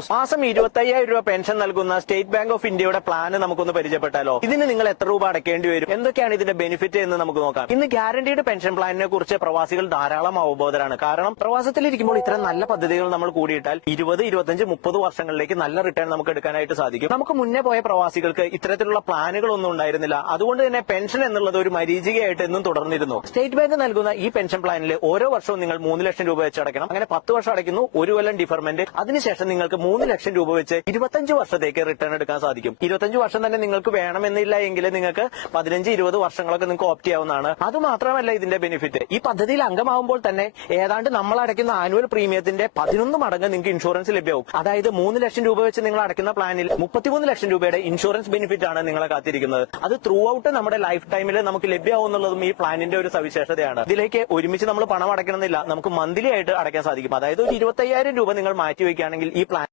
News. മാസം 25,000 രൂപ pension നൽകുന്ന സ്റ്റേറ്റ് ബാങ്ക് ഓഫ് ഇന്ത്യയുടെ പ്ലാൻ നമുക്കൊന്ന് പരിചയപ്പെട്ടാലോ? ഇതിന് നിങ്ങൾ എത്ര രൂപ അടയ്ക്കേണ്ടി വരും, എന്തൊക്കെയാണ് ഇതിന്റെ ബെനിഫിറ്റ് എന്ന് നമുക്ക് നോക്കാം. ഇന്ന് ഗ്യാരണ്ടീഡ് പെൻഷൻ പ്ലാനിനെ കുറിച്ച് പ്രവാസികൾ ധാരാളം അവബോധരാണ്. കാരണം പ്രവാസത്തിലിരിക്കുമ്പോൾ ഇത്തരം നല്ല പദ്ധതികൾ നമ്മൾ കൂടിയിട്ടാൽ 20, 25, 30 വർഷങ്ങളിലേക്ക് നല്ല റിട്ടേൺ നമുക്ക് എടുക്കാനായിട്ട് സാധിക്കും. നമുക്ക് മുന്നേ പോയ പ്രവാസികൾക്ക് ഇത്തരത്തിലുള്ള പ്ലാനുകളൊന്നും ഉണ്ടായിരുന്നില്ല. അതുകൊണ്ട് തന്നെ പെൻഷൻ എന്നുള്ളത് ഒരു മരീചികയായിട്ട് എന്നും തുടർന്നിരുന്നു. സ്റ്റേറ്റ് ബാങ്ക് നൽകുന്ന ഈ പെൻഷൻ പ്ലാനിൽ ഓരോ വർഷവും നിങ്ങൾ 3 ലക്ഷം രൂപ വെച്ച് അടയ്ക്കണം. അങ്ങനെ 10 വർഷം അടയ്ക്കുന്നു, 1 കൊല്ലം ഡിഫർമെന്റ്. അതിനുശേഷം നിങ്ങൾക്ക് 3 ലക്ഷം രൂപ വെച്ച് 25 വർഷത്തേക്ക് റിട്ടേൺ എടുക്കാൻ സാധിക്കും. 25 വർഷം തന്നെ നിങ്ങൾക്ക് വേണമെന്നില്ല എങ്കിൽ നിങ്ങൾക്ക് 15, 20 വർഷങ്ങളൊക്കെ നിങ്ങൾക്ക് ഓപ്റ്റ് ചെയ്യാവുന്നതാണ്. അതുമാത്രമല്ല ഇതിന്റെ ബെനിഫിറ്റ്, ഈ പദ്ധതിയിൽ അംഗമാകുമ്പോൾ തന്നെ ഏതാണ്ട് നമ്മൾ അടയ്ക്കുന്ന ആനുവൽ പ്രീമിയത്തിന്റെ 11 മടങ്ങ് നിങ്ങൾക്ക് ഇൻഷുറൻസ് ലഭ്യമാവും. അതായത് 3 ലക്ഷം രൂപ വെച്ച് നിങ്ങൾ അടയ്ക്കുന്ന പ്ലാനിൽ 33 ലക്ഷം രൂപയുടെ ഇൻഷുറൻസ് ബെനിഫിറ്റ് ആണ് നിങ്ങളെ കാത്തിരിക്കുന്നത്. അത് ത്രൂ ഔട്ട് നമ്മുടെ ലൈഫ് ടൈമിൽ നമുക്ക് ലഭ്യമാവും എന്നുള്ളതും ഈ പ്ലാനിന്റെ ഒരു സവിശേഷതയാണ്. ഇതിലേക്ക് ഒരുമിച്ച് നമ്മൾ പണം അടയ്ക്കണമെന്നില്ല, നമുക്ക് മന്ത്ലി ആയിട്ട് അടയ്ക്കാൻ സാധിക്കും. അതായത് ഒരു 25,000 രൂപ നിങ്ങൾ മാറ്റി വയ്ക്കുകയാണെങ്കിൽ ഈ പ്ലാൻ